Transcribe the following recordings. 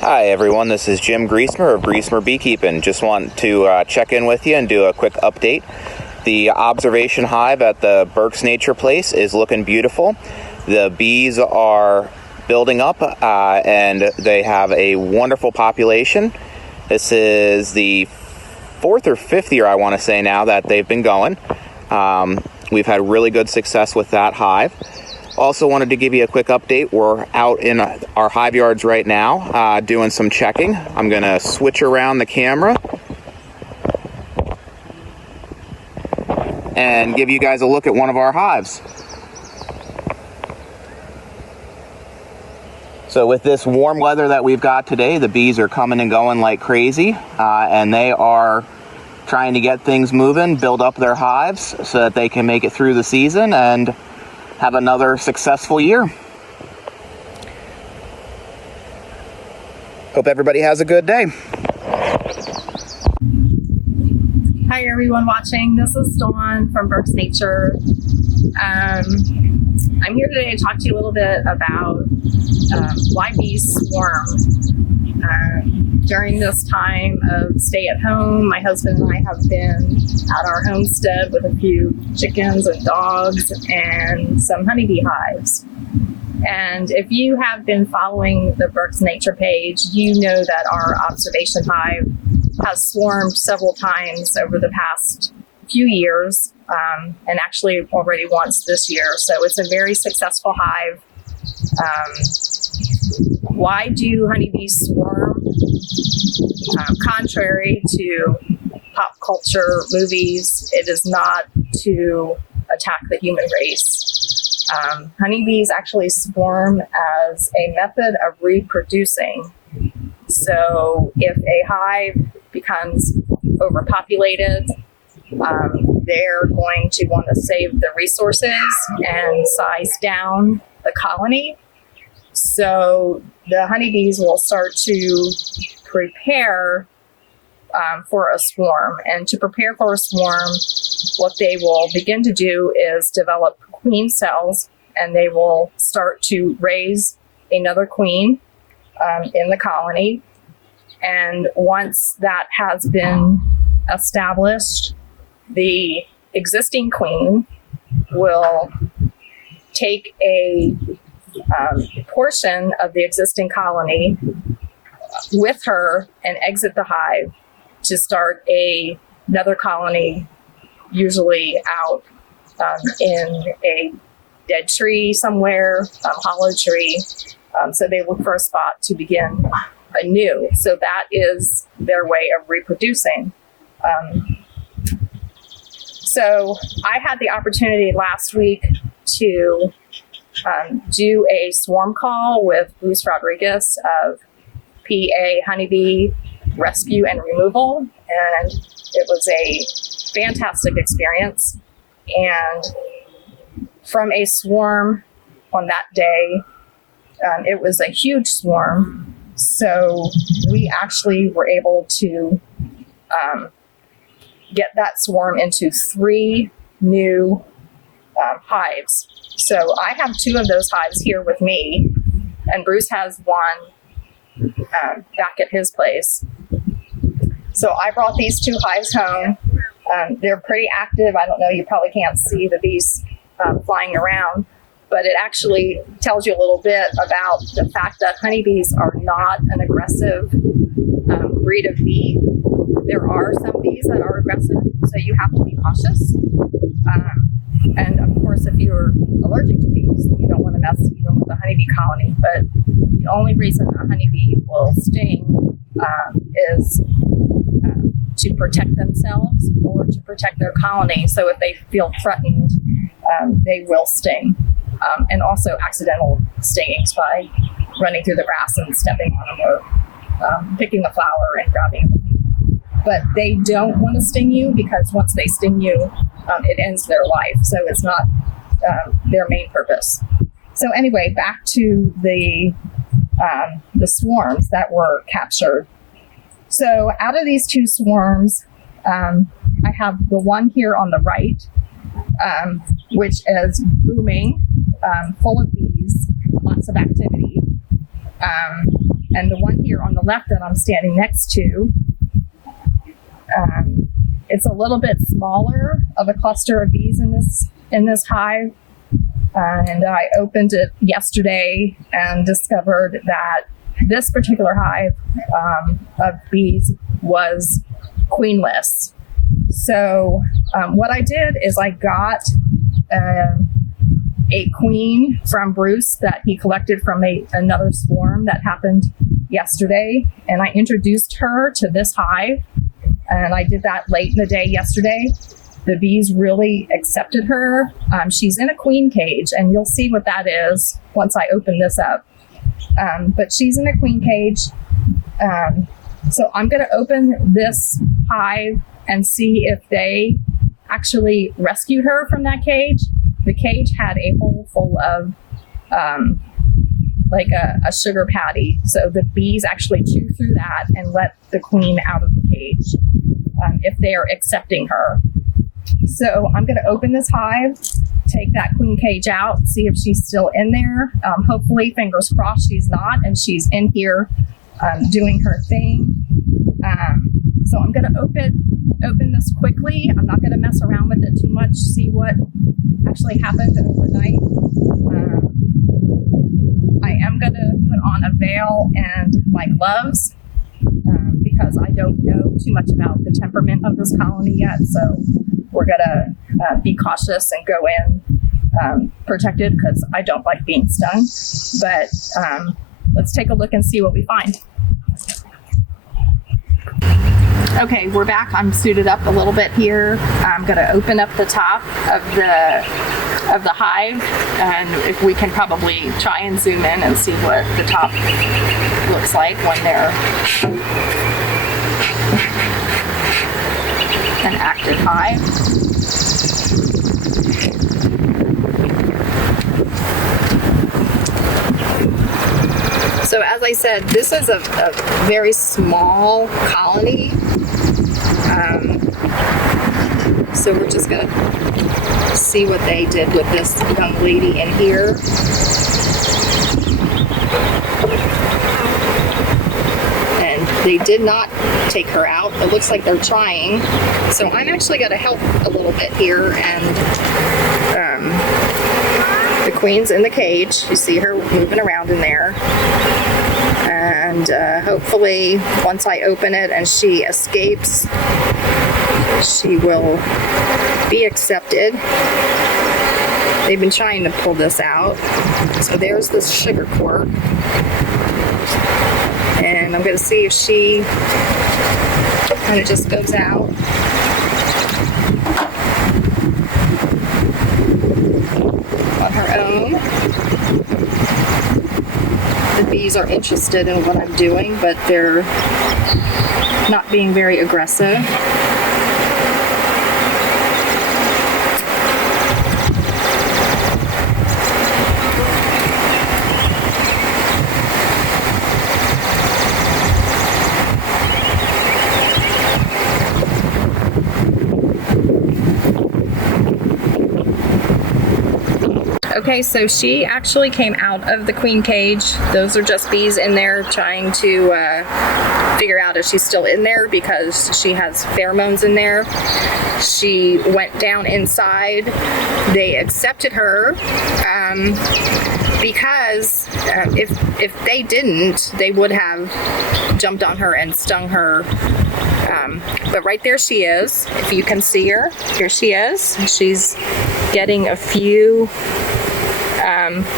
Hi everyone, this is Jim Griesemer of Griesemer Beekeeping. Just want to check in with you and do a quick update. The observation hive at the Burke's Nature Place is looking beautiful. The bees are building up and they have a wonderful population. This is the fourth or fifth year, I want to say now, that they've been going. We've had really good success with that hive. Also wanted to give you a quick update. We're out in our hive yards right now doing some checking. I'm going to switch around the camera and give you guys a look at one of our hives. So with this warm weather that we've got today, the bees are coming and going like crazy, and they are trying to get things moving, build up their hives so that they can make it through the season and have another successful year. Hope everybody has a good day. Hi everyone watching, this is Dawn from Burke's Nature. I'm here today to talk to you a little bit about why bees swarm. During this time of stay at home, my husband and I have been at our homestead with a few chickens and dogs and some honeybee hives. And if you have been following the Burke's Nature page, you know that our observation hive has swarmed several times over the past few years, and actually already once this year. So it's a very successful hive. Why do honeybees swarm? Contrary to pop culture movies, it is not to attack the human race. Honeybees actually swarm as a method of reproducing. So if a hive becomes overpopulated, they're going to want to save the resources and size down the colony. So the honeybees will start to prepare for a swarm. And to prepare for a swarm, what they will begin to do is develop queen cells, and they will start to raise another queen in the colony. And once that has been established, the existing queen will take a portion of the existing colony with her and exit the hive to start another colony, usually out in a dead tree somewhere, hollow tree. So they look for a spot to begin anew. So that is their way of reproducing. So I had the opportunity last week to do a swarm call with Bruce Rodriguez of PA Honeybee Rescue and Removal, and it was a fantastic experience. And from a swarm on that day, it was a huge swarm, so we actually were able to get that swarm into 3 new hives. So I have 2 of those hives here with me, and Bruce has one back at his place. So I brought these 2 hives home. They're pretty active. I don't know, you probably can't see the bees flying around, but it actually tells you a little bit about the fact that honeybees are not an aggressive breed of bee. There are some bees that are aggressive, so you have to be cautious. And of course, if you're allergic to bees, you don't want to mess even with a honeybee colony. But the only reason a honeybee will sting is to protect themselves or to protect their colony. So if they feel threatened, they will sting. And also accidental stingings by running through the grass and stepping on them, or picking a flower and grabbing it. But they don't want to sting you, because once they sting you, it ends their life. So it's not their main purpose. So anyway, back to the swarms that were captured. So out of these 2 swarms, I have the one here on the right, which is booming, full of bees, lots of activity. And the one here on the left that I'm standing next to, it's a little bit smaller of a cluster of bees in this hive. And I opened it yesterday and discovered that this particular hive of bees was queenless. So what I did is I got a queen from Bruce that he collected from another swarm that happened yesterday, and I introduced her to this hive, and I did that late in the day yesterday. The bees really accepted her. She's in a queen cage, and you'll see what that is once I open this up. But she's in a queen cage. So I'm going to open this hive and see if they actually rescued her from that cage. The cage had a hole full of like a sugar patty. So the bees actually chew through that and let the queen out of the cage if they are accepting her. So I'm going to open this hive, take that queen cage out, see if she's still in there. Hopefully, fingers crossed, she's not, and she's in here doing her thing. So I'm going to open this quickly. I'm not going to mess around with it too much, see what actually happened overnight. I am going to put on a veil and my gloves because I don't know too much about the temperament of this colony yet. So we're going to be cautious and go in protected because I don't like being stung. But let's take a look and see what we find. Okay, we're back. I'm suited up a little bit here. I'm going to open up the top of the hive, and if we can probably try and zoom in and see what the top looks like when they're an active hive. So as I said, this is a very small colony. So we're just going to see what they did with this young lady in here. And they did not take her out. It looks like they're trying. So I'm actually going to help a little bit here. And the queen's in the cage. You see her moving around in there. And hopefully once I open it and she escapes, she will be accepted. They've been trying to pull this out. So there's this sugar cork. And I'm going to see if she kind of just goes out. On her own. The bees are interested in what I'm doing, but they're not being very aggressive. Okay, so she actually came out of the queen cage. Those are just bees in there trying to figure out if she's still in there because she has pheromones in there. She went down inside. They accepted her because if they didn't, they would have jumped on her and stung her. But right there she is. If you can see her, here she is. She's getting a few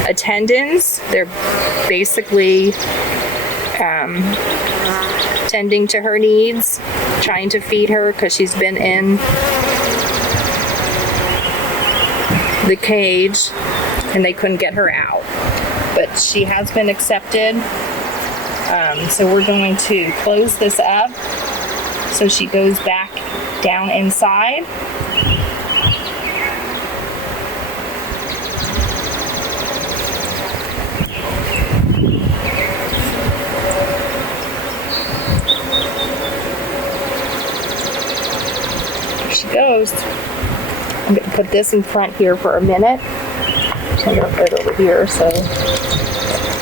attendants. They're basically tending to her needs, trying to feed her because she's been in the cage and they couldn't get her out. But she has been accepted. So we're going to close this up so she goes back down inside. Goes. I'm going to put this in front here for a minute. I'm going to put it over here so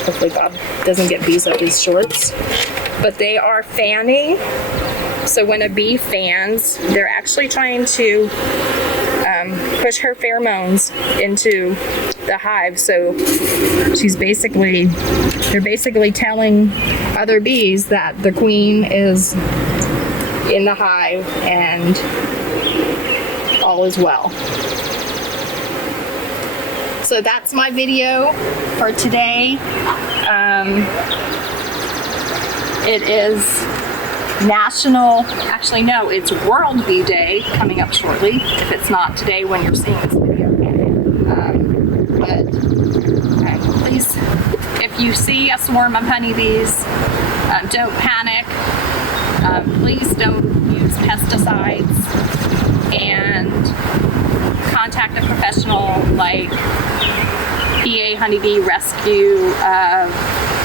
Hopefully Bob doesn't get bees up his shorts. But they are fanning. So when a bee fans, they're actually trying to push her pheromones into the hive. So they're basically telling other bees that the queen is in the hive and all is well. So that's my video for today. It is it's World Bee Day coming up shortly, if it's not today when you're seeing this video. Please, if you see a swarm of honeybees, don't panic. Please don't use pesticides, and contact a professional like PA Honeybee Rescue of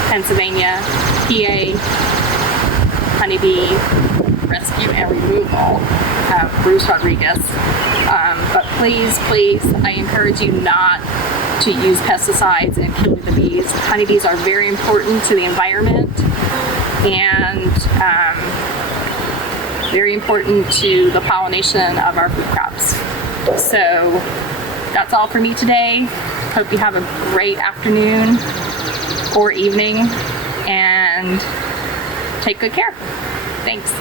Pennsylvania, PA Honeybee Rescue and Removal, Bruce Rodriguez. But please, I encourage you not to use pesticides and kill the bees. Honeybees are very important to the environment and very important to the pollination of our food crops. So that's all for me today. Hope you have a great afternoon or evening, and take good care. Thanks.